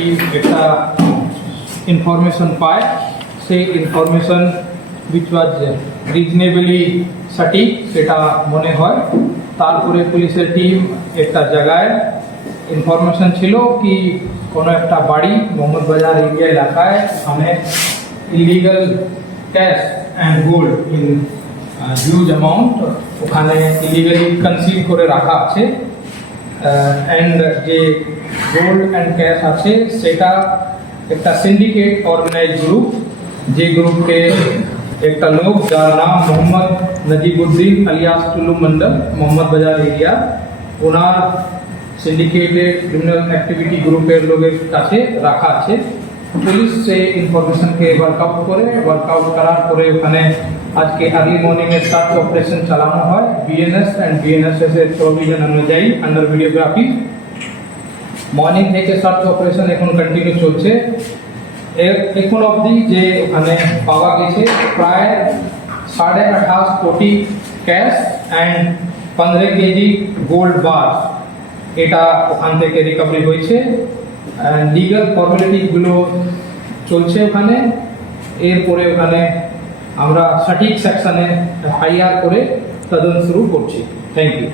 Team একটা information পায়, সেই ইনফরমেশন which was reasonably সঠিক সেটা মনে হয়। তারপরে পুলিশের টিম একটা জায়গায় ইনফরমেশন ছিল কি কোনো একটা বাড়ি মোহাম্মদ বাজার এরিয়া এলাকায় ওখানে illegal cash and gold in huge amount ওখানে ইলিগালি কনসিল করে রাখা আছে। অ্যান্ড যে গোল্ড অ্যান্ড ক্যাশ আছে সেটা একটা সিন্ডিকেট অর্গানাইজ গ্রুপ, যে গ্রুপকে একটা লোক যার নাম মোহাম্মদ নজিবুদ্দিন আলিয়াস টুলু মন্ডল মোহাম্মদ বাজার এরিয়া, ওনার সিন্ডিকেটেড ক্রিমিনাল অ্যাক্টিভিটি গ্রুপের লোকের কাছে রাখা আছে। পুলিশ সেই ইনফরমেশনকে ওয়ার্কআউট করার পরে ওখানে আজকে আর্লি মর্নিংয়ে সার্চ অপারেশন চালানো হয় বিএনএস অ্যান্ড বিএনএসএস এর প্রভিশন অনুযায়ী আন্ডার ভিডিওগ্রাফি। মর্নিং থেকে সার্চ অপারেশন এখন কন্টিনিউ চলছে। এখন অবধি যে ওখানে পাওয়া গেছে প্রায় 28.5 কোটি ক্যাশ অ্যান্ড 15 কেজি গোল্ড বার, এটা ওখান থেকে রিকভারি হয়েছে। লিগাল ফর্মালিটিগুলো চলছে ওখানে। এরপরে ওখানে আমরা সঠিক সেকশনে এফআইআর করে তদন্ত শুরু করছি। Thank you.